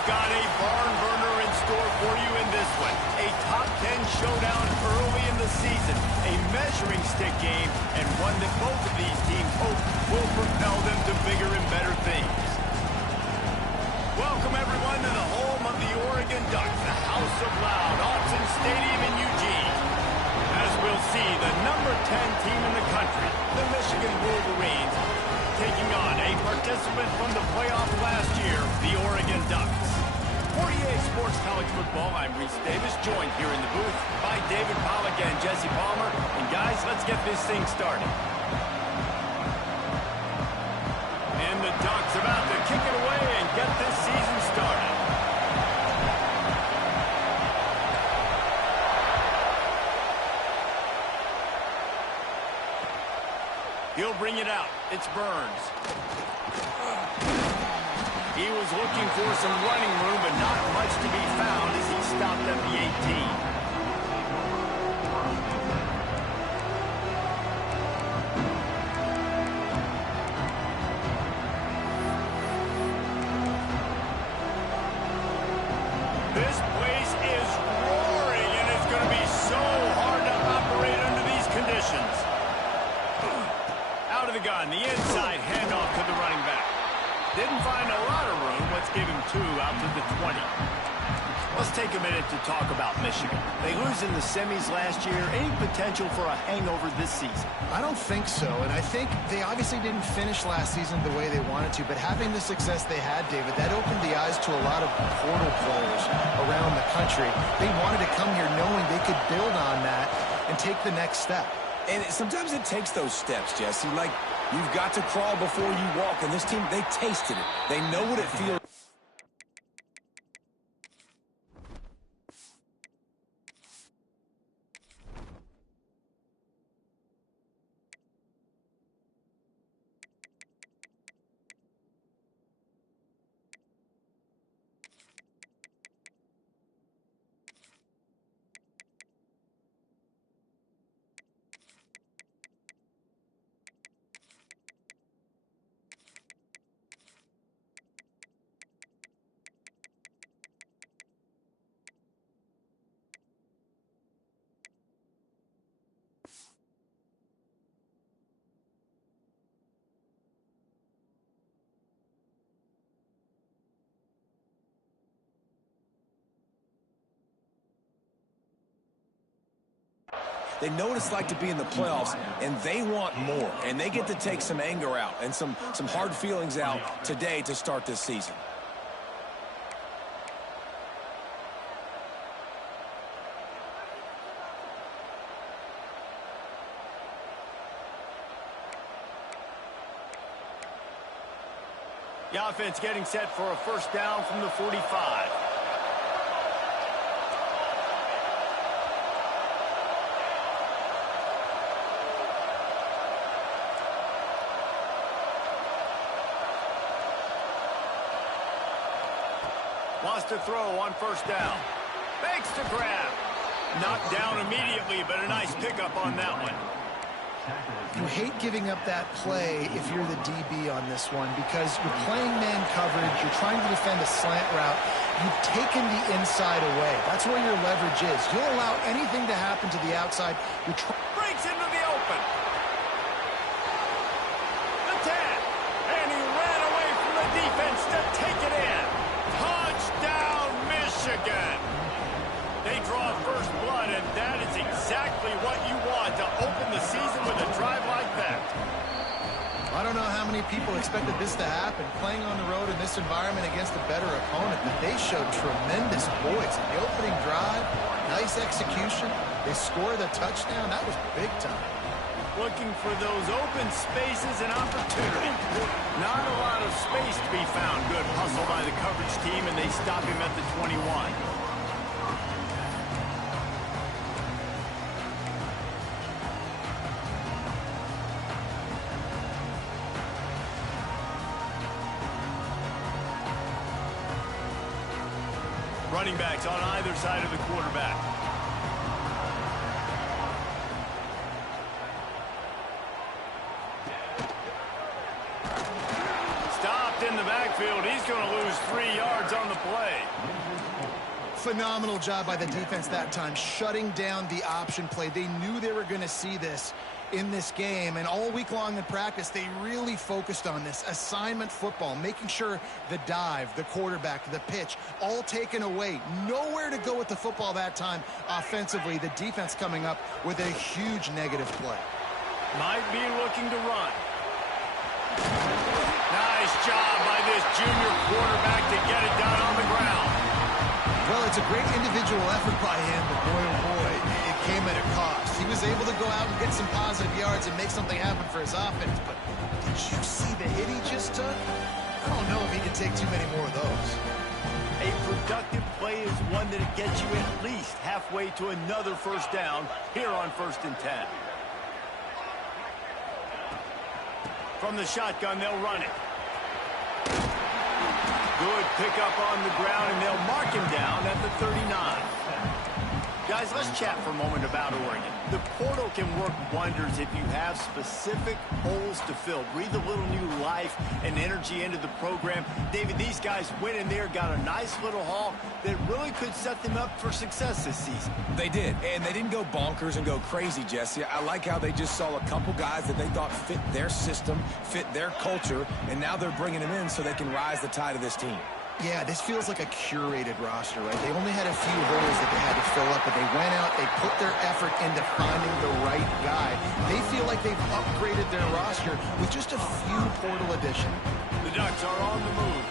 we've got a barn burner in store for you in this one. A top 10 showdown early in the season, a measuring stick game, and one that both of these teams hope will propel them to bigger and better things. Welcome, everyone, to the home of the Oregon Ducks, the House of Loud, Autzen Stadium in Eugene. As we'll see, the number 10 team in the country, the Michigan Wolverines, taking on a participant from the playoff last year, the Oregon Ducks. For EA Sports College Football, I'm Reese Davis, joined here in the booth by David Pollack and Jesse Palmer. And guys, let's get this thing started. And the Ducks about to kick it away and get this season started. He'll bring it out. It's Burns. He was looking for some running room, but not much to be found as he stopped at the 18. This place is roaring, and it's going to be so hard to operate under these conditions. Out of the gun, the inside handoff to the running back. Didn't find a lot of room. Let's give him 2 out to the 20. Let's take a minute to talk about Michigan. They lose in the semis last year. Any potential for a hangover this season? I don't think so, and I think they obviously didn't finish last season the way they wanted to, but having the success they had, David, that opened the eyes to a lot of portal players around the country. They wanted to come here knowing they could build on that and take the next step. And sometimes it takes those steps, Jesse. Like, you've got to crawl before you walk. And this team, they tasted it. They know what it feels. They know what it's like to be in the playoffs, and they want more. And they get to take some anger out and some hard feelings out today to start this season. The offense getting set for a first down from the 45. Wants to throw on first down. Makes the grab. Knocked down immediately, but a nice pickup on that one. You hate giving up that play if you're the DB on this one because you're playing man coverage, you're trying to defend a slant route, you've taken the inside away. That's where your leverage is. You'll allow anything to happen to the outside. Breaks into the open. The 10. And he ran away from the defense to take it in. Touchdown, Michigan. They draw first blood, and that is exactly what you want to open the season with a drive like that. I don't know how many people expected this to happen, playing on the road in this environment against a better opponent, but they showed tremendous poise in the opening drive. Nice execution. They score the touchdown. That was big time. Looking for those open spaces and opportunity. Not a lot of space to be found. Good hustle by the coverage team, and they stop him at the 21. Running backs on either side of the quarterback. Stopped in the backfield. backfield. He's going to lose 3 yards on the play. Phenomenal job by the defense that time, shutting down the option play. They knew they were going to see this in this game, and all week long in practice, they really focused on this assignment football, making sure the dive, the quarterback, the pitch, all taken away. Nowhere to go with the football that time offensively. The defense coming up with a huge negative play. Might be looking to run. Nice job by this junior quarterback to get it done on the ground. Well, it's a great individual effort by him, but boy, oh boy, it came at a cost. He was able to go out and get some positive yards and make something happen for his offense, but did you see the hit he just took? I don't know if he can take too many more of those. A productive play is one that gets you at least halfway to another first down here on 1st and 10. From the shotgun, they'll run it. Good pickup on the ground, and they'll mark him down at the 39. Guys, let's chat for a moment about Oregon. The portal can work wonders if you have specific holes to fill. Breathe a little new life and energy into the program. David, these guys went in there, got a nice little haul that really could set them up for success this season. They did, and they didn't go bonkers and go crazy, Jesse. I like how they just saw a couple guys that they thought fit their system, fit their culture, and now they're bringing them in so they can rise the tide of this team. Yeah, this feels like a curated roster, right? They only had a few holes that they had to fill up, but they went out, they put their effort into finding the right guy. They feel like they've upgraded their roster with just a few portal additions. The Ducks are on the move.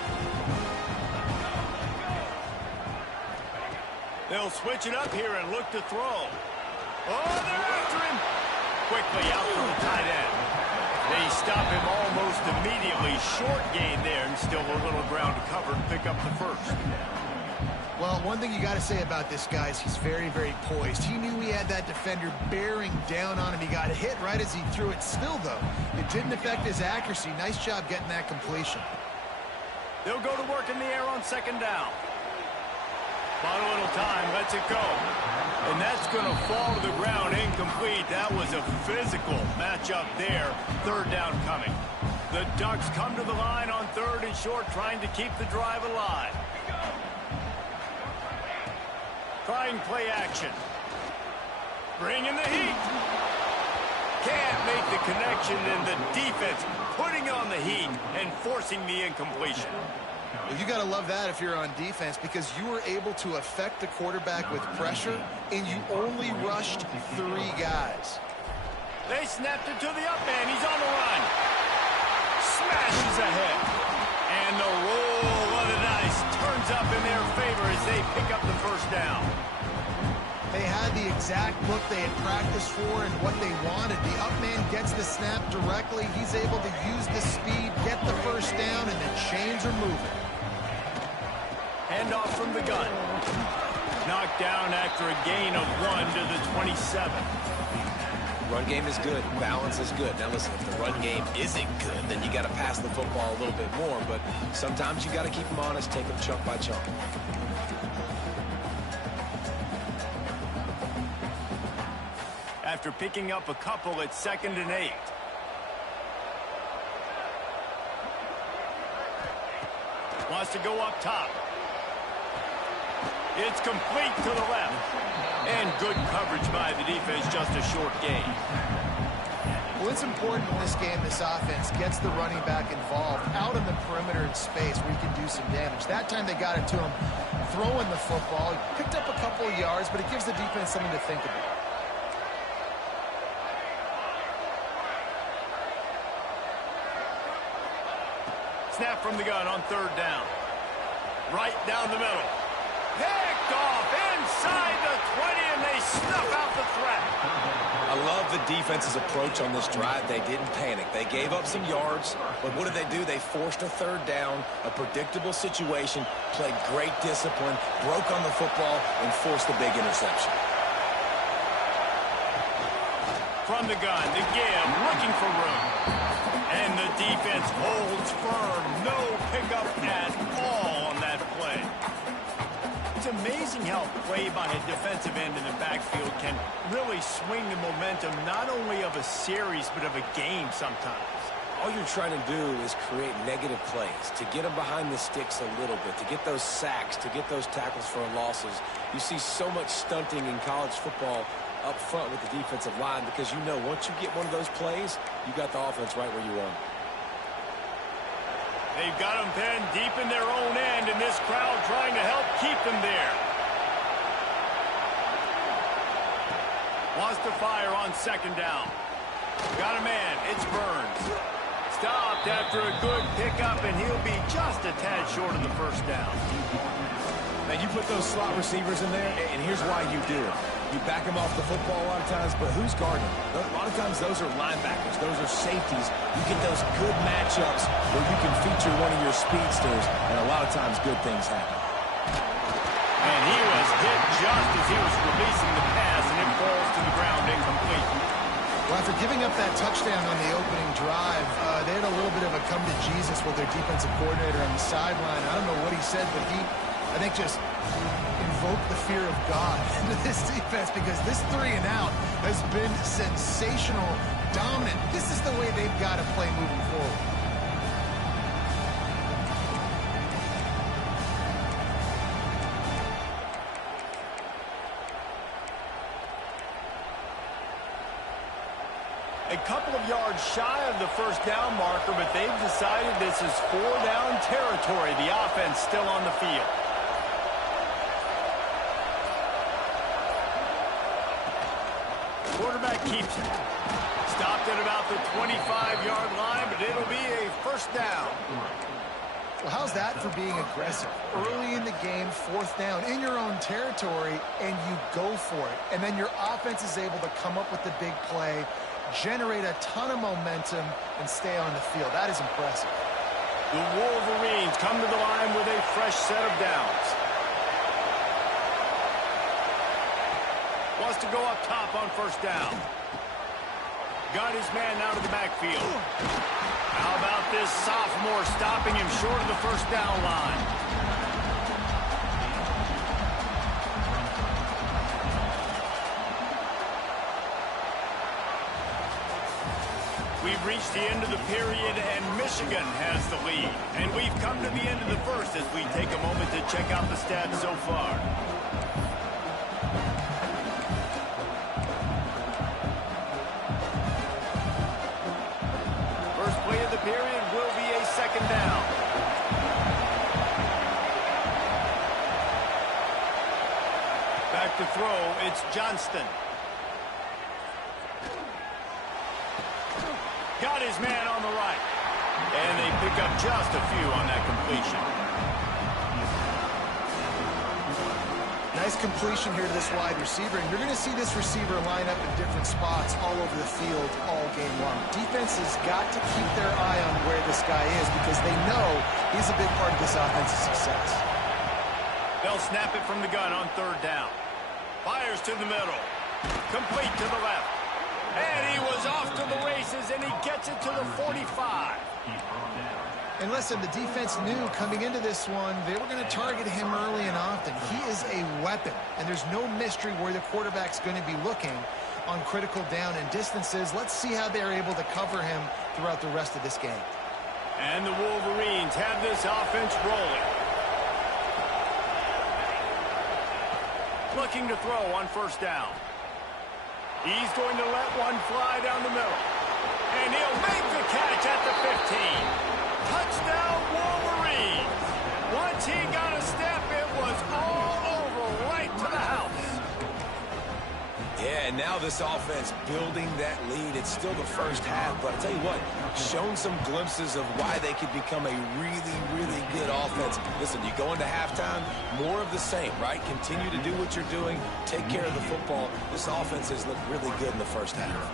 They'll switch it up here and look to throw. Oh, they're after him. Quickly out to the tight end. They stop him almost immediately. Short gain there, and still a little ground to cover and pick up the first. Well, one thing you got to say about this guy is he's very, very poised. He knew he had that defender bearing down on him. He got hit right as he threw it. Still, though, it didn't affect his accuracy. Nice job getting that completion. They'll go to work in the air on 2nd down. About a little time, lets it go. And that's going to fall to the ground incomplete. That was a physical matchup there. 3rd down coming. The Ducks come to the line on 3rd and short, trying to keep the drive alive. Trying play action. Bring in the heat. Can't make the connection, and the defense putting on the heat and forcing the incompletion. Well, you got to love that if you're on defense, because you were able to affect the quarterback with pressure, and you only rushed 3 guys. They snapped it to the up man. He's on the run. Smashes ahead. And the roll of the dice turns up in their favor as they pick up the 1st down. They had the exact look they had practiced for and what they wanted. The up man gets the snap directly. He's able to use the speed, get the 1st down, and the chains are moving. Handoff from the gun. Knocked down after a gain of 1 to the 27. Run game is good. Balance is good. Now listen, if the run game isn't good, then you got to pass the football a little bit more. But sometimes you got to keep them honest, take them chunk by chunk. After picking up a couple at 2nd and 8. Wants to go up top. It's complete to the left. And good coverage by the defense, just a short gain. Well, it's important in this game, this offense gets the running back involved out in the perimeter in space where he can do some damage. That time they got it to him throwing the football. He picked up a couple of yards, but it gives the defense something to think about. Snap from the gun on 3rd down. Right down the middle. Picked off inside the 20, and they snuff out the threat. I love the defense's approach on this drive. They didn't panic. They gave up some yards, but what did they do? They forced a 3rd down, a predictable situation, played great discipline, broke on the football, and forced the big interception. From the gun, the give, looking for room. And the defense holds firm. No pickup at all on that play. It's amazing how play by a defensive end in the backfield can really swing the momentum not only of a series but of a game sometimes. all you're trying to do is create negative plays, to get them behind the sticks a little bit, to get those sacks, to get those tackles for losses. You see so much stunting in college football up front with the defensive line because you know once you get one of those plays, you got the offense right where you want it. They've got them pinned deep in their own end, and this crowd trying to help keep them there. Wants to fire on second down. Got a man. It's Burns. Stopped after a good pickup, and he'll be just a tad short of the first down. Now, you put those slot receivers in there, and here's why you do it. You back them off the football a lot of times, but who's guarding them? A lot of times those are linebackers. Those are safeties. You get those good matchups where you can feature one of your speedsters, and a lot of times good things happen. And he was hit just as he was releasing the pass, and it falls to the ground incomplete. Well, after giving up that touchdown on the opening drive, they had a little bit of a come to Jesus with their defensive coordinator on the sideline. I don't know what he said, but he, I think, just invoked the fear of God into this defense because this 3 and out has been sensational, dominant. This is the way they've got to play moving forward. A couple of yards shy of the first down marker, but they've decided this is 4-down territory. The offense still on the field. Quarterback keeps it. Stopped at about the 25-yard line, but it'll be a first down. Well, how's that for being aggressive? Early in the game, 4th down, in your own territory, and you go for it. And then your offense is able to come up with the big play, generate a ton of momentum, and stay on the field. That is impressive. The Wolverines come to the line with a fresh set of downs. Wants to go up top on first down. Got his man out of the backfield. How about this sophomore stopping him short of the first down line? We've reached the end of the period, and Michigan has the lead. And we've come to the end of the first as we take a moment to check out the stats so far. First play of the period will be a second down. Back to throw, it's Johnston. Got his man on the right. And they pick up just a few on that completion. Nice completion here to this wide receiver, and you're going to see this receiver line up in different spots all over the field all game long. Defense has got to keep their eye on where this guy is because they know he's a big part of this offense's success. They'll snap it from the gun on third down. Fires to the middle. Complete to the left. And he was off to the races, and he gets it to the 45. And listen, the defense knew coming into this one, they were going to target him early and often. He is a weapon, and there's no mystery where the quarterback's going to be looking on critical down and distances. Let's see how they're able to cover him throughout the rest of this game. And the Wolverines have this offense rolling. Looking to throw on first down. He's going to let one fly down the middle. And he'll make the catch at the 15. Touchdown, Wolverines. Once he got a step, it was all over right to the house. Yeah, and now this offense building that lead. It's still the first half, but I'll tell you what, shown some glimpses of why they could become a really, really good offense. Listen, you go into halftime, more of the same, right? Continue to do what you're doing, take care of the football. This offense has looked really good in the first half.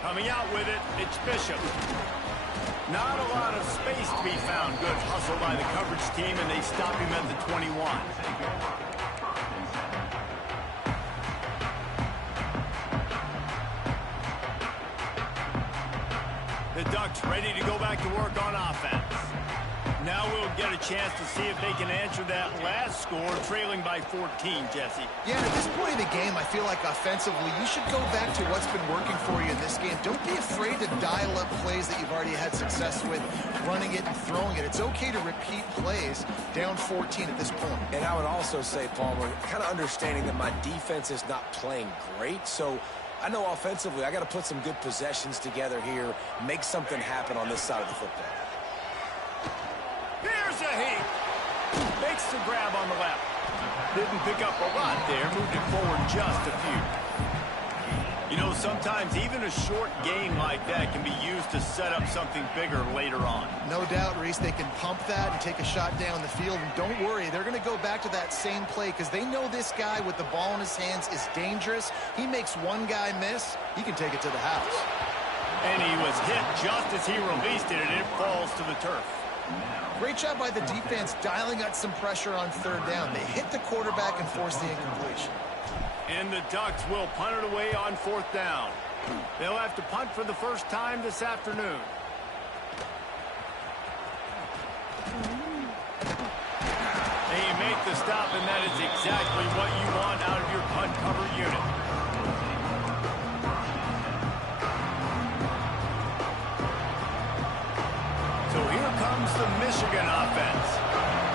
Coming out with it, it's Bishop. Not a lot of space to be found. Good hustle by the coverage team, and they stop him at the 21. The Ducks ready to go back to work on offense. Now we'll get a chance to see if they can answer that last score, trailing by 14, Jesse. Yeah, at this point in the game, I feel like offensively, you should go back to what's been working for you in this game. Don't be afraid to dial up plays that you've already had success with, running it and throwing it. It's okay to repeat plays down 14 at this point. And I would also say, Palmer, kind of understanding that my defense is not playing great, so I know offensively I got to put some good possessions together here, make something happen on this side of the football. Here's a heat. Makes the grab on the left. Didn't pick up a lot there. Moved it forward just a few. You know, sometimes even a short gain like that can be used to set up something bigger later on. No doubt, Reese, they can pump that and take a shot down the field. And don't worry, they're going to go back to that same play because they know this guy with the ball in his hands is dangerous. He makes one guy miss, he can take it to the house. And he was hit just as he released it, and it falls to the turf. Great job by the defense dialing up some pressure on third down. They hit the quarterback and forced the incompletion. And the Ducks will punt it away on fourth down. They'll have to punt for the first time this afternoon. They make the stop, and that is exactly what you want out of your punt cover unit. So here comes the Michigan offense.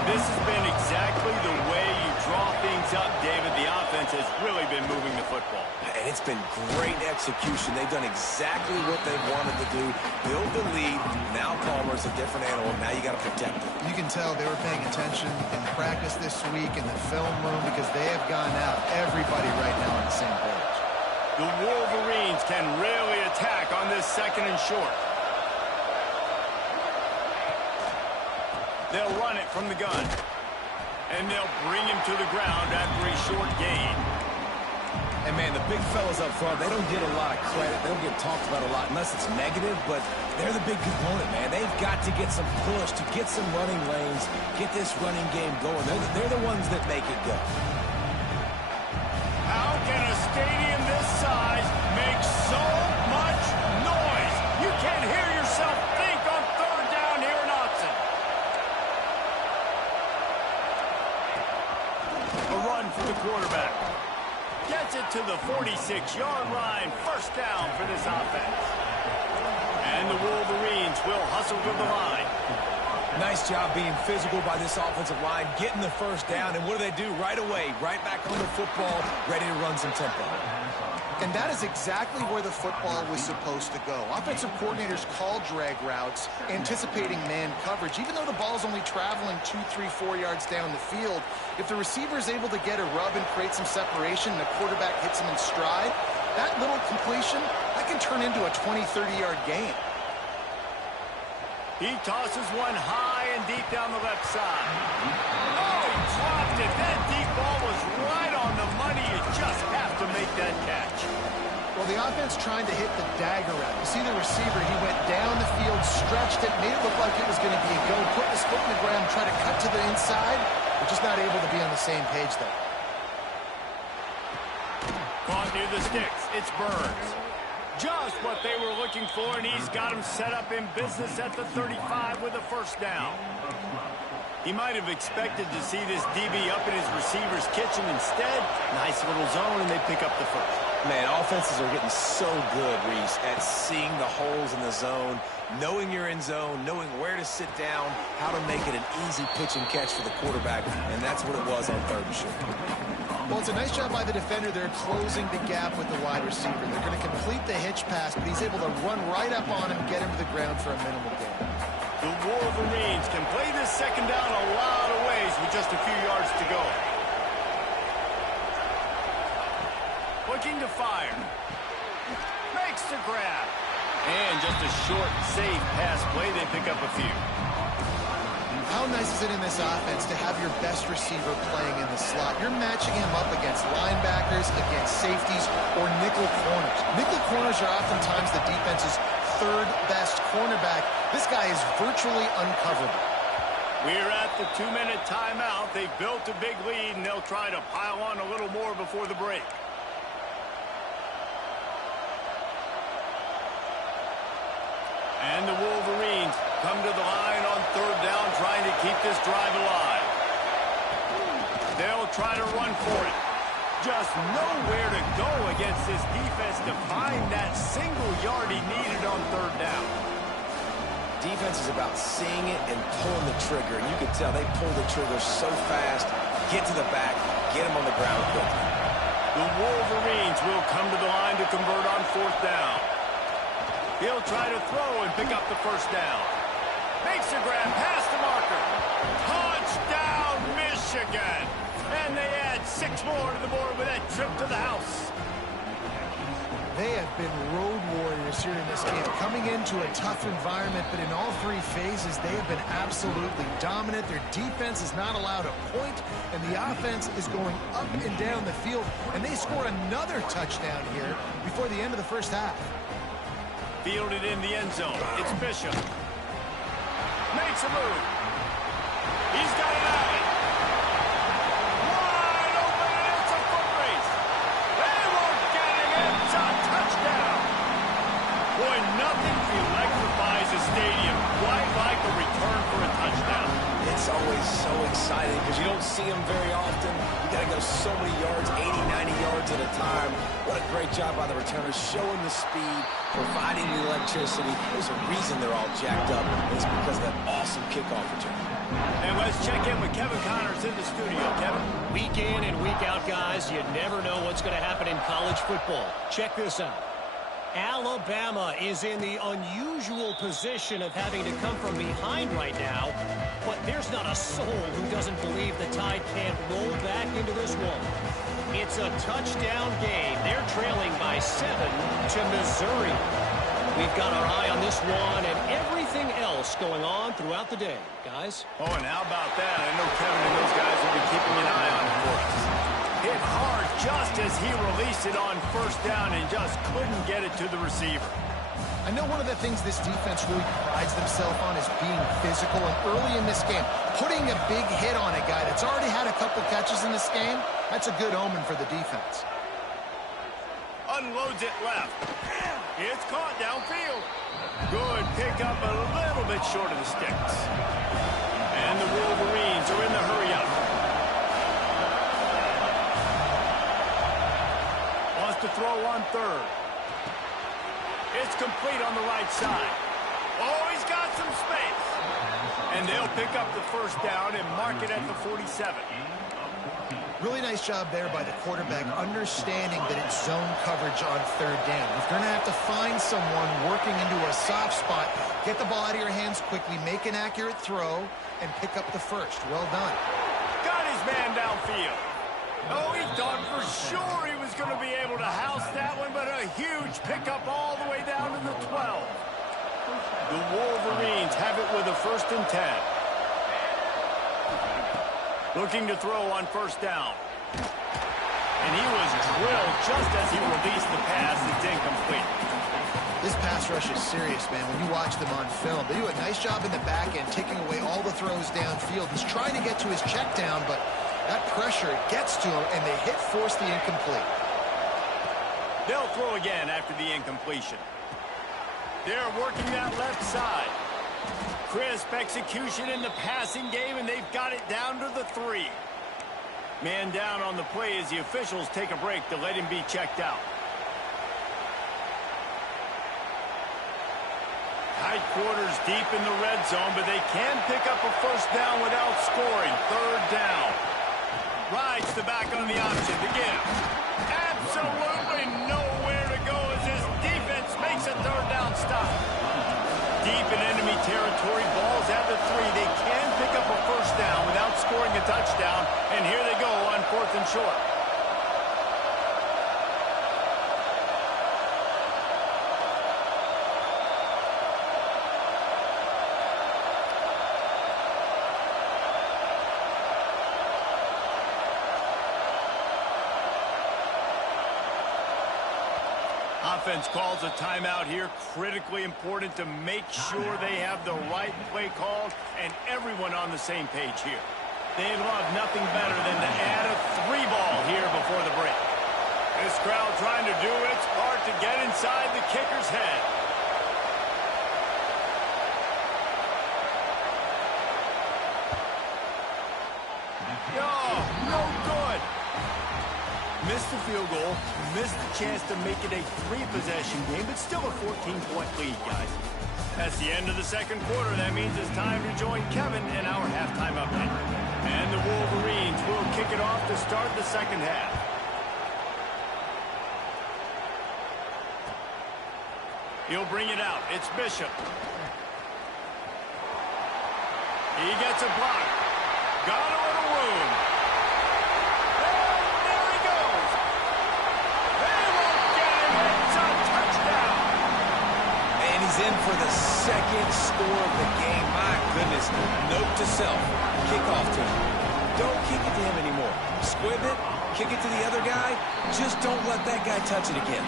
This has been exactly the way you draw things up, David. The offense has really been moving the football. And it's been great execution. They've done exactly what they wanted to do. Build the lead. Now Palmer's a different animal. Now you got to protect it. You can tell they were paying attention in practice this week in the film room because they have gone out everybody right now on the same page. The Wolverines can really attack on this second and short. They'll run it from the gun. And they'll bring him to the ground after a short gain. And, man, the big fellas up front, they don't get a lot of credit. They don't get talked about a lot unless it's negative, but they're the big component, man. They've got to get some push, to get some running lanes, get this running game going. They're the ones that make it go. How can a stadium this size make so much noise? You can't hear yourself think on third down here in Austin. A run for the quarterback. Gets it to the 46-yard line. First down for this offense. And the Wolverines will hustle to the line. Nice job being physical by this offensive line, getting the first down. And what do? Right away, right back on the football, ready to run some tempo. And that is exactly where the football was supposed to go. Offensive coordinators call drag routes, anticipating man coverage. Even though the ball's only traveling 2, 3, 4 yards down the field, if the receiver is able to get a rub and create some separation and the quarterback hits him in stride, that little completion, that can turn into a 20, 30-yard gain. He tosses one high and deep down the left side. Oh, he dropped it. That deep ball was right on the money. You just have to make that catch. Well, the offense trying to hit the dagger route. You see the receiver, he went down the field, stretched it, made it look like it was going to be a go, put his foot in the ground, try to cut to the inside. We're just not able to be on the same page there. Caught near the sticks. It's Burns. Just what they were looking for, and he's got him set up in business at the 35 with a first down. He might have expected to see this DB up in his receiver's kitchen. Instead, nice little zone, and they pick up the first. Man, offenses are getting so good, Reese, at seeing the holes in the zone, knowing you're in zone, knowing where to sit down, how to make it an easy pitch and catch for the quarterback, and that's what it was on third and short. Well, it's a nice job by the defender. They're closing the gap with the wide receiver. They're going to complete the hitch pass, but he's able to run right up on him, get him to the ground for a minimal gain. The Wolverines can play this second down a lot of ways with just a few yards to go. Looking to fire. Makes the grab. And just a short, safe pass play. They pick up a few. How nice is it in this offense to have your best receiver playing in the slot? You're matching him up against linebackers, against safeties, or nickel corners. Nickel corners are oftentimes the defense's third best cornerback. This guy is virtually uncoverable. We're at the 2-minute timeout. They've built a big lead, and they'll try to pile on a little more before the break. And the Wolverines come to the line on third down, trying to this drive alive. They'll try to run for it. Just nowhere to go against this defense to find that single yard he needed on third down. Defense is about seeing it and pulling the trigger. And you can tell they pull the trigger so fast, get to the back, get him on the ground quickly. The Wolverines will come to the line to convert on fourth down. He'll try to throw and pick up the first down. Makes a grab past the marker. Touchdown, Michigan. And they add 6 more to the board with that trip to the house. They have been road warriors here in this game, coming into a tough environment, but in all 3 phases, they have been absolutely dominant. Their defense is not allowed a point, and the offense is going up and down the field, and they score another touchdown here before the end of the first half. Fielded in the end zone. It's Bishop. Makes a move. He's got it out. Wide open, and it's a foot race. They won't get him. It's a touchdown. Boy, nothing electrifies a stadium quite like a return for a touchdown. It's always so exciting because you don't see them very often. You got to go so many yards, 80, 90 yards at a time. What a great job by the returners, showing the speed, providing the electricity. There's a reason they're all jacked up, and it's because of that awesome kickoff return. And let's check in with Kevin Connors in the studio. Kevin? Week in and week out, guys, you never know what's going to happen in college football. Check this out. Alabama is in the unusual position of having to come from behind right now, but there's not a soul who doesn't believe the Tide can't roll back into this one. It's a touchdown game. They're trailing by 7 to Missouri. We've got our eye on this one and everything else going on throughout the day, guys. Oh, and how about that? I know Kevin and those guys will be keeping an eye on it for us. Hit hard just as he released it on first down and just couldn't get it to the receiver. I know one of the things this defense really prides themselves on is being physical, and early in this game, putting a big hit on a guy that's already had a couple catches in this game, that's a good omen for the defense. Unloads it left. It's caught downfield. Good pickup, a little bit short of the sticks. And the Wolverines are in the hurry-up. Wants to throw on third. It's complete on the right side. Oh, he's got some space. And they'll pick up the first down and mark it at the 47. Really nice job there by the quarterback, understanding that it's zone coverage on third down. If you're going to have to find someone working into a soft spot, get the ball out of your hands quickly, make an accurate throw, and pick up the first. Well done. Got his man downfield. Oh, he thought for sure he was going to be able to house that one, but a huge pickup all the way down to the 12. The Wolverines have it with a 1st and 10. Looking to throw on first down. And he was drilled just as he released the pass. It's incomplete. This pass rush is serious, man. When you watch them on film, they do a nice job in the back end, taking away all the throws downfield. He's trying to get to his check down, but that pressure gets to him, and they force the incomplete. They'll throw again after the incompletion. They're working that left side. Crisp execution in the passing game, and they've got it down to the 3. Man down on the play as the officials take a break to let him be checked out. Tight quarters deep in the red zone, but they can pick up a first down without scoring. Third down. Rides the back on the option to give. Absolutely nowhere to go as his defense makes a third down stop. Deep in enemy territory, balls at the 3. They can pick up a first down without scoring a touchdown, and here they go on 4th and short. Offense calls a timeout here. Critically important to make sure they have the right play called and everyone on the same page here. They'd love nothing better than to add a 3-ball here before the break. This crowd trying to do its part to get inside the kicker's head. Oh, no good. Missed the field goal, missed the chance to make it a 3-possession game, but still a 14-point lead, guys. That's the end of the second quarter. That means it's time to join Kevin in our halftime update. And the Wolverines will kick it off to start the second half. He'll bring it out. It's Bishop. He gets a block. Got a little room. And there he goes. They won't get him. It's a touchdown. And he's in for the second score of the game. My goodness. Note to self. Kickoff to him. Don't kick it to him anymore. Squib it. Kick it to the other guy. Just don't let that guy touch it again.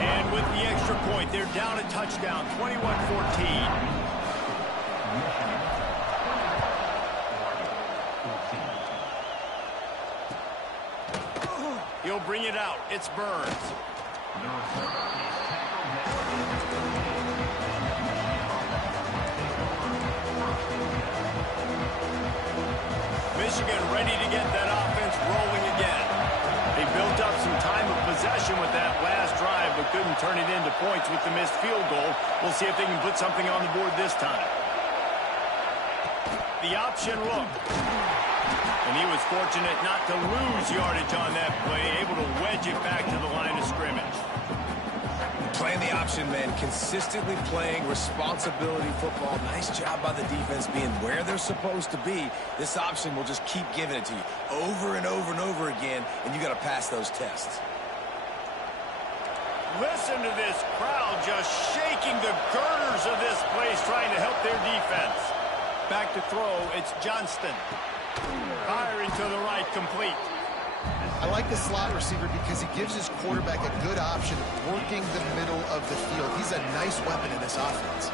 And with the extra point, they're down a touchdown, 21-14. He'll bring it out. It's Burns. Michigan ready to get that offense rolling again. They built up some time of possession with that last drive, but couldn't turn it into points with the missed field goal. We'll see if they can put something on the board this time. The option look. And he was fortunate not to lose yardage on that play, able to wedge it back to the line of scrimmage. Playing the option, man. Consistently playing responsibility football. Nice job by the defense being where they're supposed to be. This option will just keep giving it to you over and over and over again, and you got to pass those tests. Listen to this crowd just shaking the girders of this place, trying to help their defense. Back to throw, it's Johnston. Firing to the right, complete. I like the slot receiver because he gives his quarterback a good option working the middle of the field. He's a nice weapon in this offense.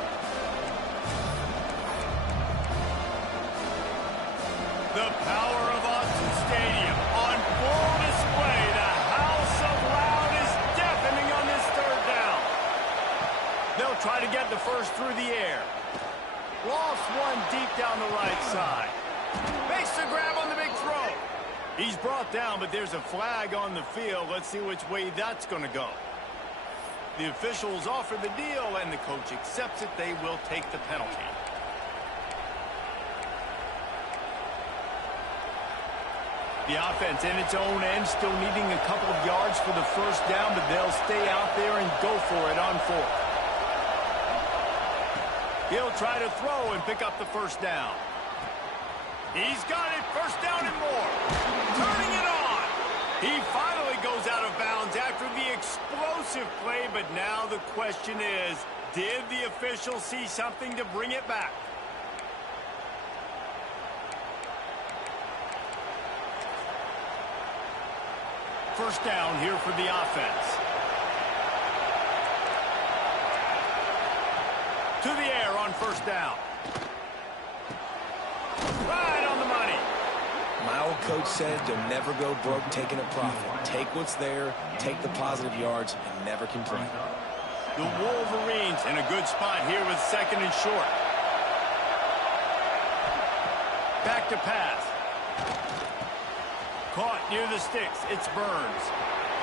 The power of Autzen Stadium on full display. The house of loud is deafening on this third down. They'll try to get the first through the air. Lost one deep down the right side. Makes the grab on the big throw. He's brought down, but there's a flag on the field. Let's see which way that's going to go. The officials offer the deal, and the coach accepts it. They will take the penalty. The offense in its own end, still needing a couple of yards for the first down, but they'll stay out there and go for it on fourth. He'll try to throw and pick up the first down. He's got it, first down and more. Turning it on. He finally goes out of bounds after the explosive play, but now the question is, did the official see something to bring it back? First down here for the offense. To the air on first down. Right on the money. My old coach said you'll never go broke taking a profit. Take what's there, take the positive yards, and never complain. The Wolverines in a good spot here with second and short. Back to pass. Caught near the sticks. It's Burns.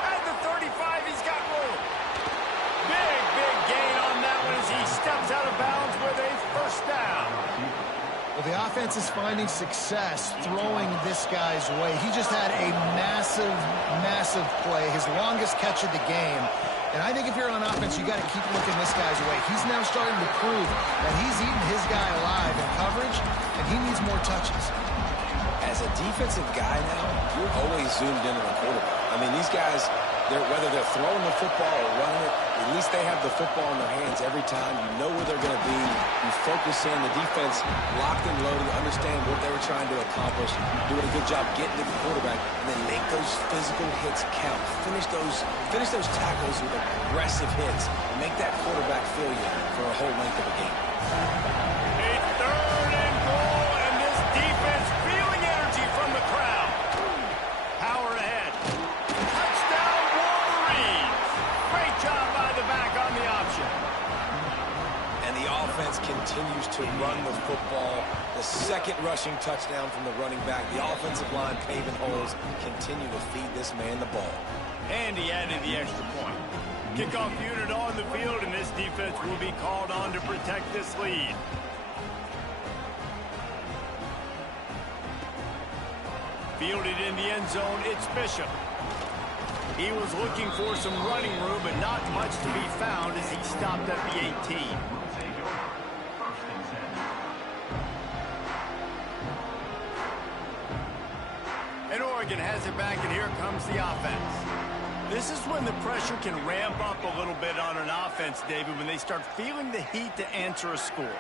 At the 35, he's got room. Big gain on that one as he steps out of bounds with a first down. Well, the offense is finding success throwing this guy's way. He just had a massive play, his longest catch of the game. And I think if you're on offense, you got to keep looking this guy's way. He's now starting to prove that he's eating his guy alive in coverage, and he needs more touches. As a defensive guy now, you're always zoomed in on the quarterback. I mean, these guys, whether they're throwing the football or running it, at least they have the football in their hands every time. You know where they're going to be. You focus in. The defense locked and loaded, understand what they were trying to accomplish, doing a good job getting to the quarterback, and then make those physical hits count. Finish those tackles with aggressive hits. And make that quarterback feel you for a whole length of a game. A third and goal, and this defense feeling energy from the crowd. Power ahead. Touchdown Wolverines. Great job by the back on the option. And the offense continues continues to run the football. The second rushing touchdown from the running back. The offensive line paving holes. Continue to feed this man the ball. And he added the extra point. Kickoff unit on the field, and this defense will be called on to protect this lead. Fielded in the end zone, it's Bishop. He was looking for some running room, but not much to be found as he stopped at the 18. And Oregon has it back, and here comes the offense. This is when the pressure can ramp up a little bit on an offense, David, when they start feeling the heat to answer a score.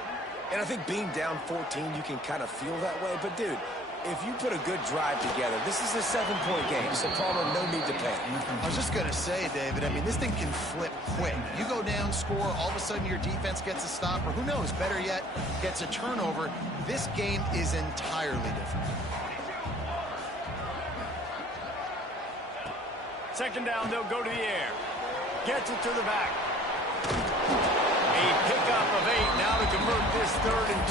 And I think being down 14, you can kind of feel that way. But, dude, if you put a good drive together, this is a 7-point game, so Palmer, no need to panic. I was just going to say, David, I mean, this thing can flip quick. You go down, score, all of a sudden your defense gets a stop, or who knows, better yet, gets a turnover. This game is entirely different. Second down, they'll go to the air. Gets it to the back. A pickup of 8 now to convert this 3rd and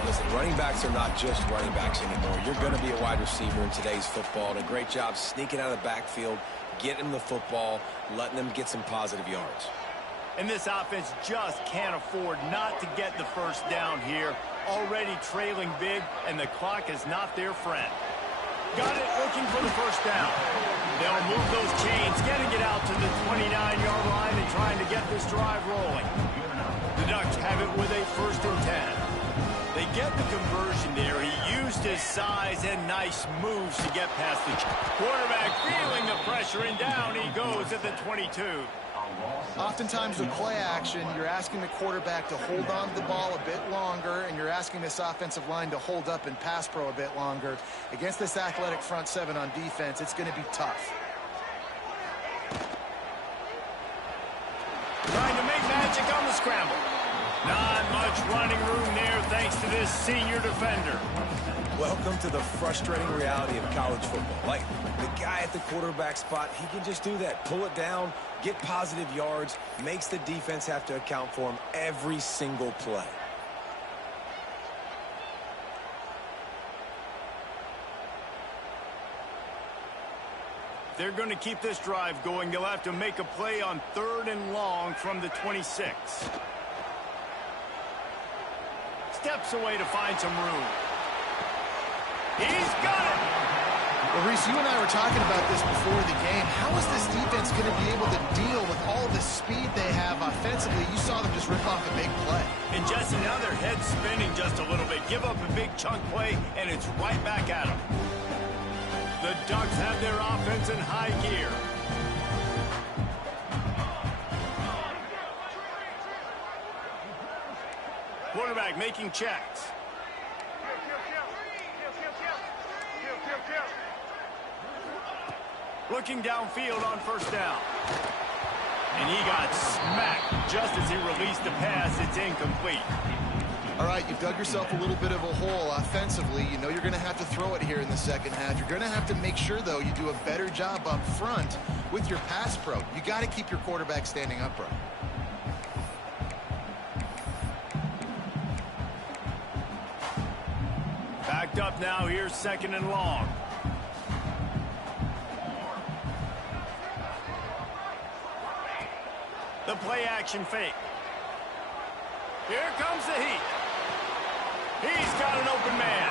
2. Listen, running backs are not just running backs anymore. You're going to be a wide receiver in today's football. And a great job sneaking out of the backfield, getting them the football, letting them get some positive yards. And this offense just can't afford not to get the first down here. Already trailing big, and the clock is not their friend. Got it, looking for the first down. They'll move those chains, getting it out to the 29-yard line and trying to get this drive rolling. The Ducks have it with a 1st and 10. They get the conversion there. He used his size and nice moves to get past the quarterback, feeling the pressure, and down he goes at the 22. Oftentimes with play action, you're asking the quarterback to hold on to the ball a bit longer, and you're asking this offensive line to hold up and pass pro a bit longer. Against this athletic front 7 on defense, it's going to be tough. Trying to make magic on the scramble. Not much running room there thanks to this senior defender. Welcome to the frustrating reality of college football. Like, the guy at the quarterback spot, he can just do that. Pull it down, get positive yards, makes the defense have to account for him every single play. They're going to keep this drive going. They'll have to make a play on 3rd and long from the 26. Steps away to find some room. He's got it! Well, Reese, you and I were talking about this before the game. How is this defense going to be able to deal with all the speed they have offensively? You saw them just rip off a big play. And Jesse, now their head's spinning just a little bit. Give up a big chunk play, and it's right back at them. The Ducks have their offense in high gear. Quarterback making checks. Looking downfield on 1st down. And he got smacked just as he released the pass. It's incomplete. All right, you've dug yourself a little bit of a hole offensively. You know you're going to have to throw it here in the second half. You're going to have to make sure, though, you do a better job up front with your pass pro. You got to keep your quarterback standing upright. Backed up now. Here's 2nd and long. The play action fake. Here comes the heat. He's got an open man.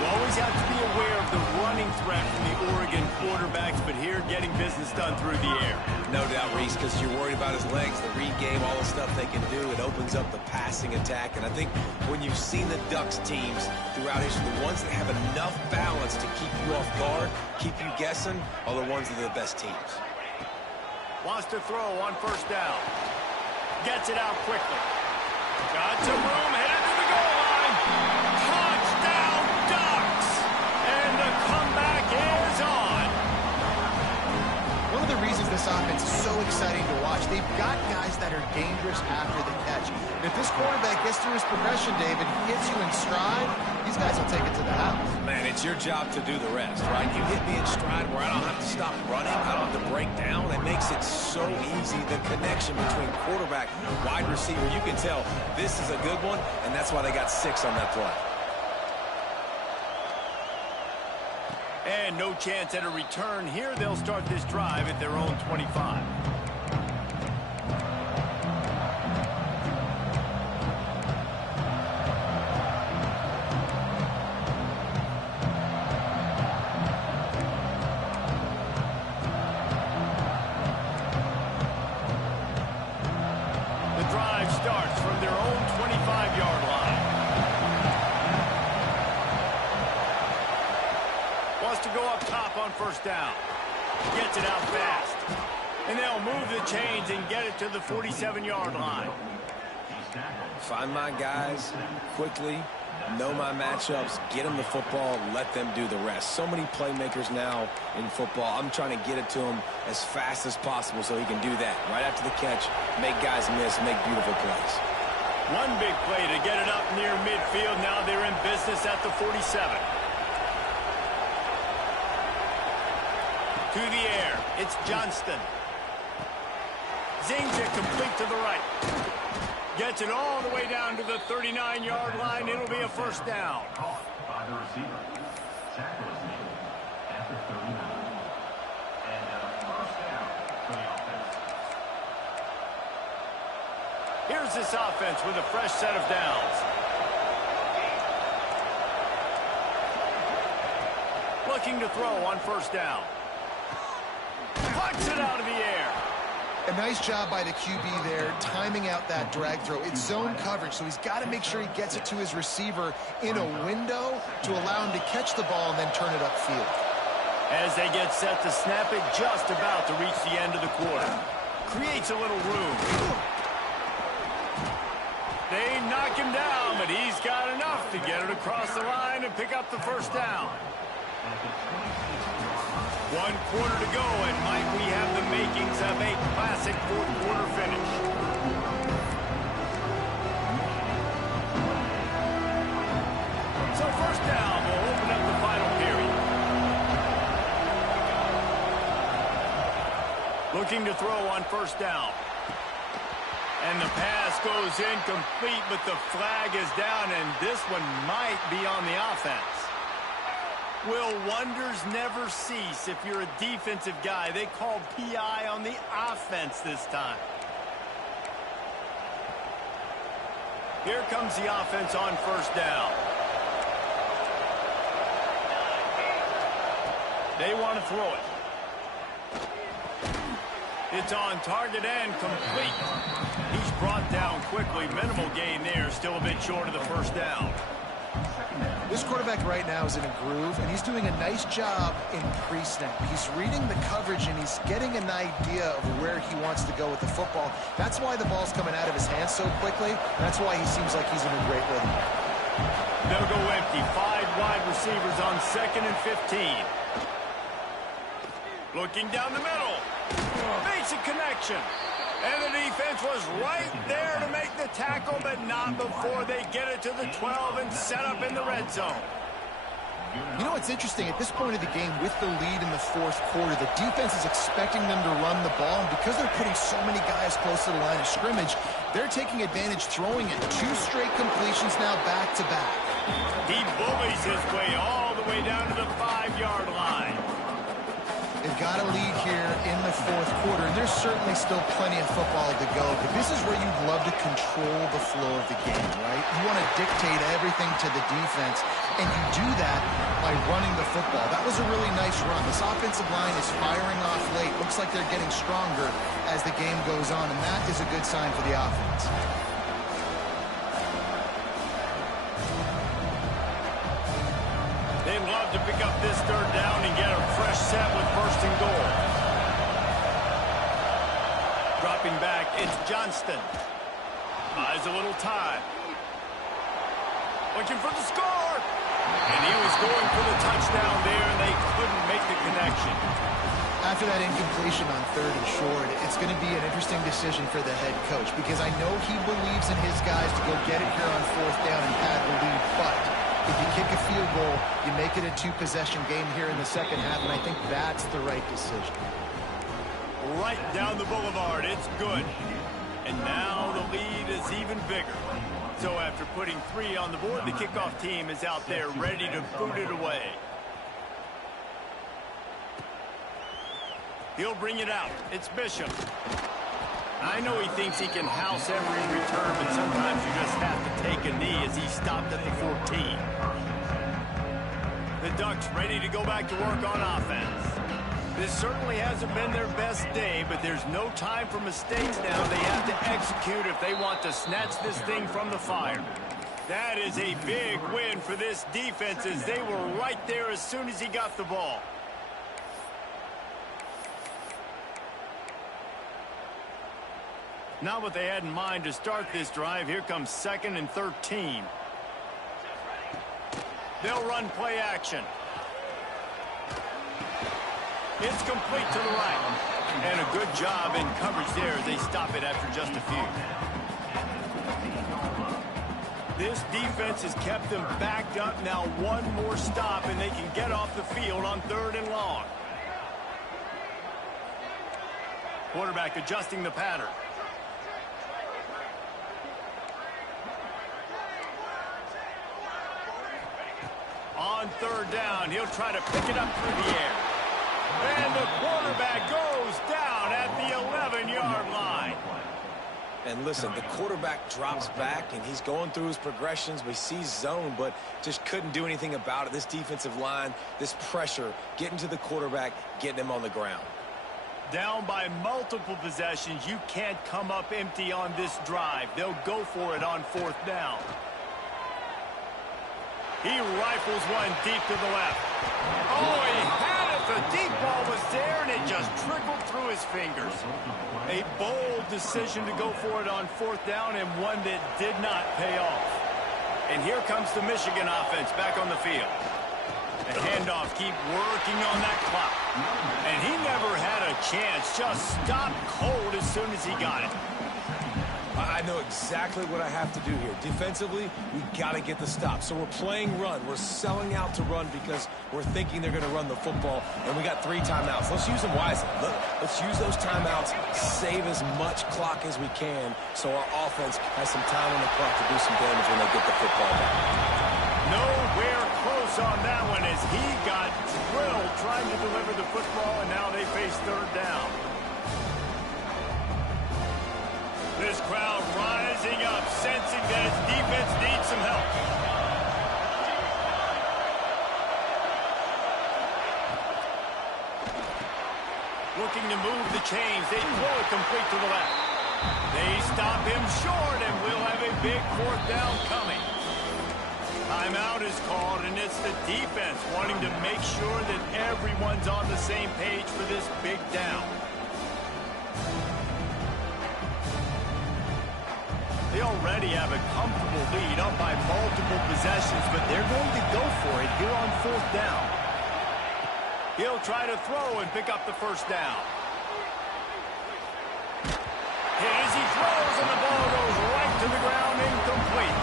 You always have to be aware of the running threat from the Oregon quarterbacks, but here getting business done through the air. No doubt, Reese, because you're worried about his legs, the read game, all the stuff they can do. It opens up the passing attack. And I think when you've seen the Ducks teams throughout history, the ones that have enough balance to keep you off guard, keep you guessing, are the ones that are the best teams. Wants to throw on 1st down. Gets it out quickly. Got some room, headed to the goal line. Touchdown, Ducks! And the comeback is on. One of the reasons this offense is so exciting to watch, they've got guys that are dangerous after the catch. And if this quarterback gets through his progression, David, hits you in stride, these guys will take it to the house. Man, it's your job to do the rest, right? You hit me in stride where I don't have to stop running, I don't have to break down. It makes it so easy. The connection between quarterback, wide receiver, you can tell this is a good one, and that's why they got 6 on that play. And no chance at a return here. They'll start this drive at their own 25. The drive starts from their own 25-yard line. Wants to go up top on first down. Gets it out fast. And they'll move the chains and get it to the 47-yard line. Find my guys quickly, know my matchups, get them the football, let them do the rest. So many playmakers now in football. I'm trying to get it to him as fast as possible so he can do that. Right after the catch, make guys miss, make beautiful plays. One big play to get it up near midfield. Now they're in business at the 47. To the air, it's Johnston. Zings it complete to the right. Gets it all the way down to the 39-yard line. It'll be a first down. By the receiver. Tackle is made at the 39. And first down for the offense. Here's this offense with a fresh set of downs. Looking to throw on first down. Punts it out of the air. A nice job by the QB there, timing out that drag throw. It's zone coverage, so he's got to make sure he gets it to his receiver in a window to allow him to catch the ball and then turn it upfield. As they get set to snap it, just about to reach the end of the quarter. Creates a little room. They knock him down, but he's got enough to get it across the line and pick up the first down. 1 quarter to go, and might we have the makings of a classic fourth-quarter finish. So first down will open up the final period. Looking to throw on first down. And the pass goes incomplete, but the flag is down, and this one might be on the offense. Will wonders never cease if you're a defensive guy? They called PI on the offense this time. Here comes the offense on first down. They want to throw it. It's on target and complete. He's brought down quickly. Minimal gain there. Still a bit short of the first down. This quarterback right now is in a groove, and he's doing a nice job in pre-snap. He's reading the coverage, and he's getting an idea of where he wants to go with the football. That's why the ball's coming out of his hands so quickly. That's why he seems like he's in a great rhythm. They'll go empty. 5 wide receivers on 2nd and 15. Looking down the middle. Makes a connection. And the defense was right there to make the tackle, but not before they get it to the 12 and set up in the red zone. You know what's interesting? At this point of the game, with the lead in the fourth quarter, the defense is expecting them to run the ball. And because they're putting so many guys close to the line of scrimmage, they're taking advantage, throwing it. 2 straight completions now back-to-back. He bullies his way all the way down to the 5-yard line. They've got a lead here in the fourth quarter, and there's certainly still plenty of football to go, but this is where you'd love to control the flow of the game, right? You want to dictate everything to the defense, and you do that by running the football. That was a really nice run. This offensive line is firing off late. Looks like they're getting stronger as the game goes on, and that is a good sign for the offense. They'd love to pick up this 3rd down and get a fresh set with 1st and goal. Dropping back, it's Johnston. Buys a little time. Looking for the score. And he was going for the touchdown there, and they couldn't make the connection. After that incompletion on 3rd and short, it's going to be an interesting decision for the head coach, because I know he believes in his guys to go get it here on 4th down and pad the lead, but if you kick a field goal, you make it a 2-possession game here in the second half, and I think that's the right decision. right down the boulevard. It's good. And now the lead is even bigger. So after putting 3 on the board, the kickoff team is out there ready to boot it away. He'll bring it out. It's Bishop. I know he thinks he can house every return, but sometimes you just have to take a knee as he stopped at the 14. The Ducks ready to go back to work on offense. This certainly hasn't been their best day, but there's no time for mistakes now. They have to execute if they want to snatch this thing from the fire. That is a big win for this defense as they were right there as soon as he got the ball. Not what they had in mind to start this drive. Here comes 2nd and 13. They'll run play action. It's complete to the right. And a good job in coverage there as they stop it after just a few. This defense has kept them backed up. Now one more stop and they can get off the field on 3rd and long. Quarterback adjusting the pattern. On 3rd down, he'll try to pick it up through the air. And the quarterback goes down at the 11-yard line. And listen, the quarterback drops back, and he's going through his progressions. We see zone, but just couldn't do anything about it. This defensive line, this pressure, getting to the quarterback, getting him on the ground. Down by multiple possessions, you can't come up empty on this drive. They'll go for it on 4th down. He rifles one deep to the left. Oh, he had it. The deep ball was there, and it just trickled through his fingers. A bold decision to go for it on 4th down, and one that did not pay off. And here comes the Michigan offense back on the field. The handoff, keep working on that clock. And he never had a chance. Just stopped cold as soon as he got it. I know exactly what I have to do here. Defensively, we got to get the stop. So we're playing run. We're selling out to run because we're thinking they're going to run the football, and we got 3 timeouts. Let's use them wisely. Let's use those timeouts, save as much clock as we can so our offense has some time on the clock to do some damage when they get the football back. Nowhere close on that one as he got drilled trying to deliver the football, and now they face 3rd down. This crowd rising up, sensing that its defense needs some help. Looking to move the chains. They throw it complete to the left. They stop him short, and we'll have a big 4th down coming. Timeout is called, and it's the defense wanting to make sure that everyone's on the same page for this big down. They already have a comfortable lead up by multiple possessions, but they're going to go for it here on 4th down. He'll try to throw and pick up the 1st down. As he throws, and the ball goes right to the ground, incomplete.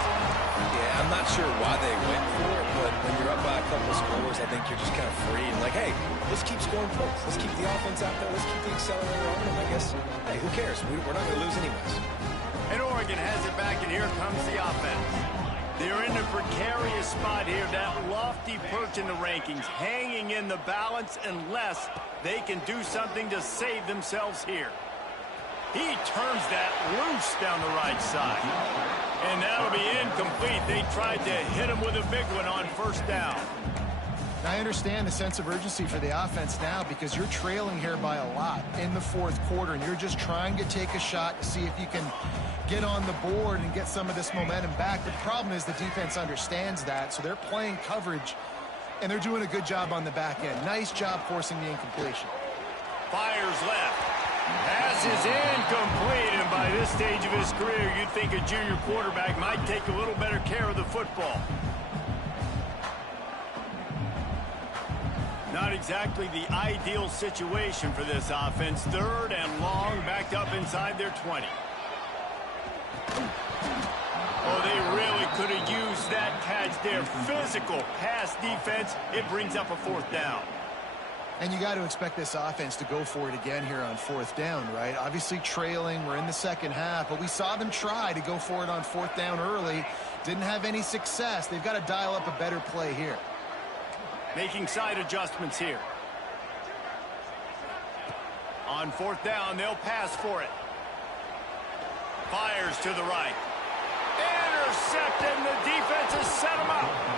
Yeah, I'm not sure why they went for it, but when you're up by a couple of scores, I think you're just kind of free and like, hey, let's keep scoring points. Let's keep the offense out there. Let's keep the accelerator on. And I guess, hey, who cares? We're not going to lose anyways. And Oregon has it back, and here comes the offense. They're in a precarious spot here, that lofty perch in the rankings, hanging in the balance unless they can do something to save themselves here. He turns that loose down the right side. And that'll be incomplete. They tried to hit him with a big one on 1st down. I understand the sense of urgency for the offense now because you're trailing here by a lot in the 4th quarter, and you're just trying to take a shot to see if you can get on the board and get some of this momentum back. But the problem is the defense understands that, so they're playing coverage, and they're doing a good job on the back end. Nice job forcing the incompletion. Fires left. Pass is incomplete, and by this stage of his career, you'd think a junior quarterback might take a little better care of the football. Not exactly the ideal situation for this offense. 3rd and long, backed up inside their 20. Oh, they really could have used that catch there. Physical pass defense. It brings up a 4th down. And you got to expect this offense to go for it again here on 4th down, right? Obviously trailing, we're in the second half, but we saw them try to go for it on 4th down early. Didn't have any success. They've got to dial up a better play here. Making side adjustments here. On 4th down, they'll pass for it. Fires to the right. Intercepted, and the defense has set him up.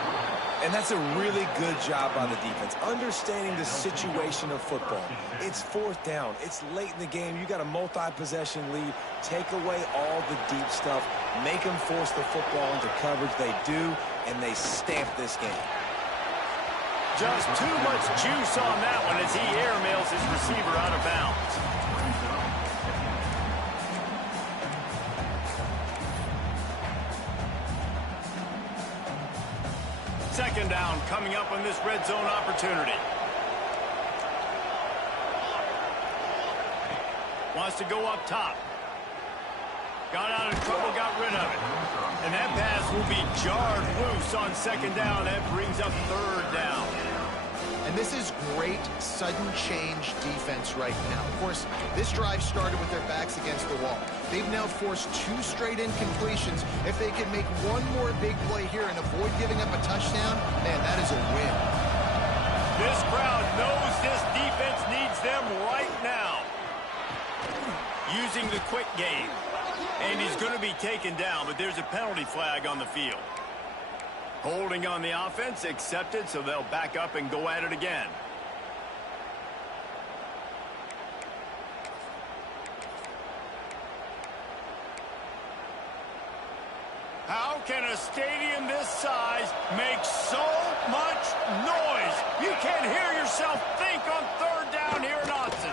And that's a really good job by the defense, understanding the situation of football. It's 4th down. It's late in the game. You got a multi-possession lead. Take away all the deep stuff. Make them force the football into coverage. They do, and they stamp this game. Just too much juice on that one as he airmails his receiver out of bounds. Second down coming up on this red zone opportunity. Wants to go up top. Got out of trouble, got rid of it. And that pass will be jarred loose on second down. That brings up 3rd down. And this is great sudden change defense right now. Of course, this drive started with their backs against the wall. They've now forced 2 straight incompletions. If they can make one more big play here and avoid giving up a touchdown, man, that is a win. This crowd knows this defense needs them right now. Using the quick game. And he's going to be taken down, but there's a penalty flag on the field. Holding on the offense, accepted, so they'll back up and go at it again. How can a stadium this size make so much noise? You can't hear yourself think on 3rd down here in Austin.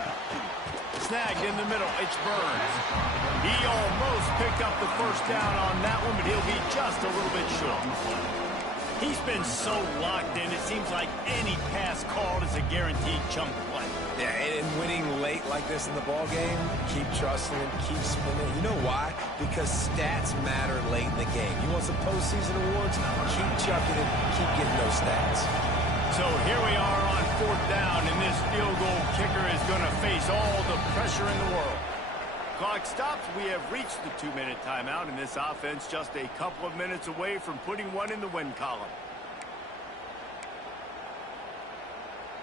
Snagged in the middle, it's Burns. He almost picked up the 1st down on that one, but he'll be just a little bit short. He's been so locked in, it seems like any pass called is a guaranteed chunk play. Yeah, and winning late like this in the ball game, keep trusting him, keep spinning. You know why? Because stats matter late in the game. You want some postseason awards? Keep chucking it, keep getting those stats. So here we are on 4th down, and this field goal kicker is going to face all the pressure in the world. Clock stops. We have reached the 2-minute timeout, and this offense just a couple of minutes away from putting one in the win column.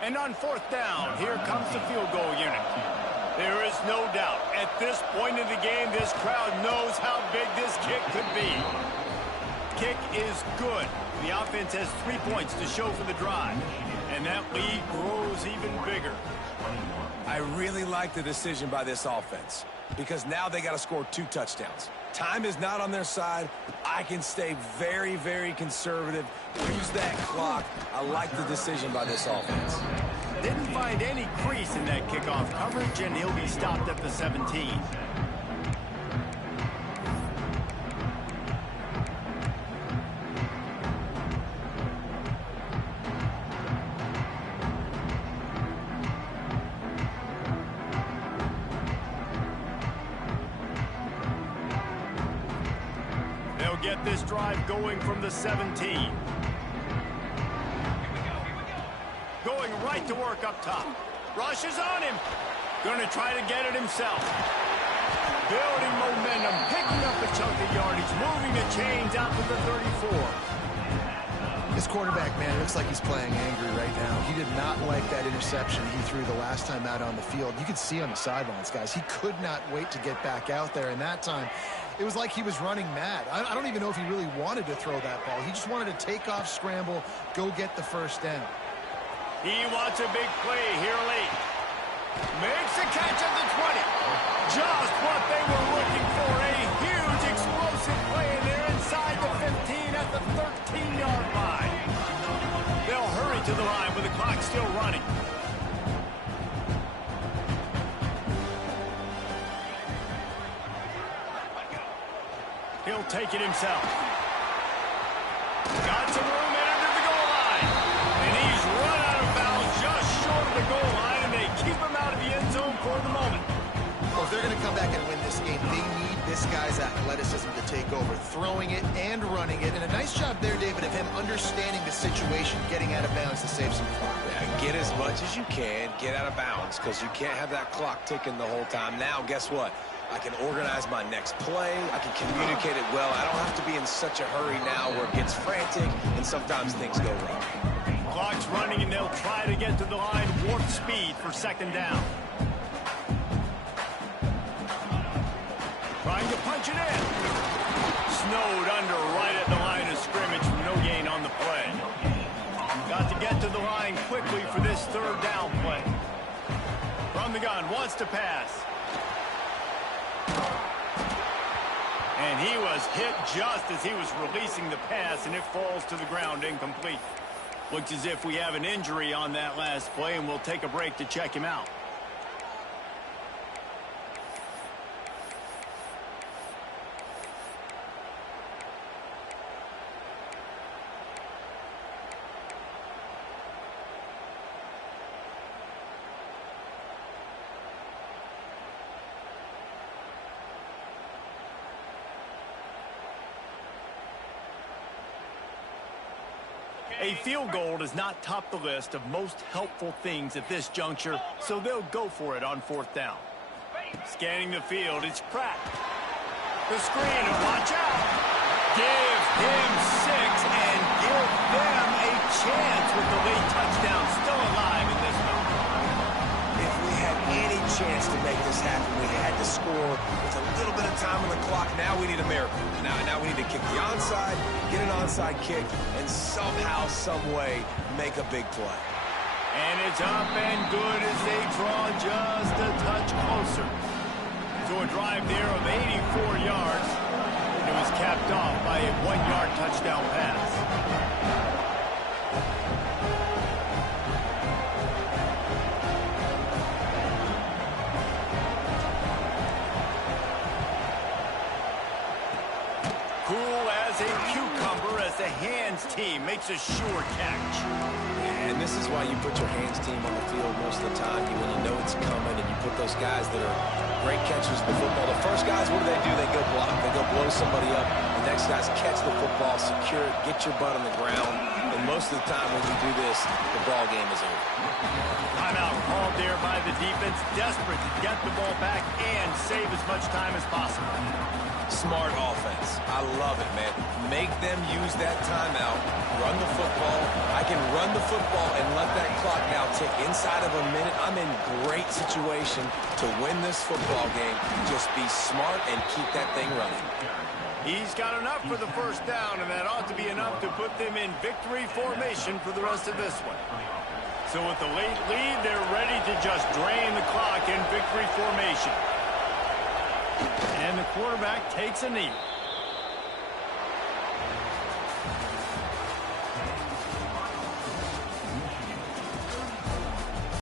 And on 4th down, here comes the field goal unit. There is no doubt, at this point in the game, this crowd knows how big this kick could be. Kick is good. The offense has 3 points to show for the drive, and that lead grows even bigger. I really like the decision by this offense because now they got to score 2 touchdowns. Time is not on their side. I can stay very, very conservative. Use that clock. I like the decision by this offense. Didn't find any crease in that kickoff coverage, and he'll be stopped at the 17. Get this drive going from the 17. Going right to work up top. Rushes on him. Going to try to get it himself. Building momentum, picking up a chunk of yardage, moving the chains out to the 34. This quarterback, man, looks like he's playing angry right now. He did not like that interception he threw the last time out on the field. You could see on the sidelines, guys. He could not wait to get back out there, and that time it was like he was running mad. I don't even know if he really wanted to throw that ball. He just wanted to take off, scramble, go get the 1st down. He wants a big play here late. Makes a catch at the 20. Just what they were looking for. A huge explosive play, and they're inside the 15 at the 13-yard line. They'll hurry to the line with the clock still running. He'll take it himself. Got some room in under the goal line. And he's run out of bounds just short of the goal line, and they keep him out of the end zone for the moment. Well, if they're going to come back and win this this game, they need this guy's athleticism to take over, throwing it and running it. And a nice job there, David, of him understanding the situation, getting out of bounds to save some clock. Yeah, get as much as you can, get out of bounds, because you can't have that clock ticking the whole time. Now, guess what? I can organize my next play. I can communicate it well. I don't have to be in such a hurry now where it gets frantic and sometimes things go wrong. Clock's running, and they'll try to get to the line. Warp speed for second down. Trying to punch it in. Snowed under right at the line of scrimmage for no gain on the play. Got to get to the line quickly for this third down play. From the gun, wants to pass. And he was hit just as he was releasing the pass, and it falls to the ground incomplete. Looks as if we have an injury on that last play, and we'll take a break to check him out. A field goal does not top the list of most helpful things at this juncture, so they'll go for it on fourth down. Scanning the field, it's Pratt. The screen, and watch out. Give him 6 and give them a chance with the late touchdown still alive in this one. If we had any chance to make this happen, we had to score with a little bit of time on the clock. Now we need a miracle. Now we need to kick the onside, get an onside kick, and somehow, some way, make a big play. And it's up and good as they draw just a touch closer. So a drive there of 84 yards. And it was capped off by a 1-yard touchdown pass. Cool as a cucumber as the hands team makes a sure catch. And this is why you put your hands team on the field most of the time, when you know it's coming, and you put those guys that are great catchers of the football. The first guys, what do? They go block. They go blow somebody up. The next guys catch the football, secure it, get your butt on the ground. And most of the time when you do this, the ball game is over. Timeout called there by the defense, desperate to get the ball back and save as much time as possible. Smart offense. I love it, man. Make them use that timeout. Run the football. I can run the football and let that clock now tick inside of a minute. I'm in great situation to win this football game. Just be smart and keep that thing running. He's got enough for the first down, and that ought to be enough to put them in victory formation for the rest of this one. So with the late lead, they're ready to just drain the clock in victory formation. And the quarterback takes a knee.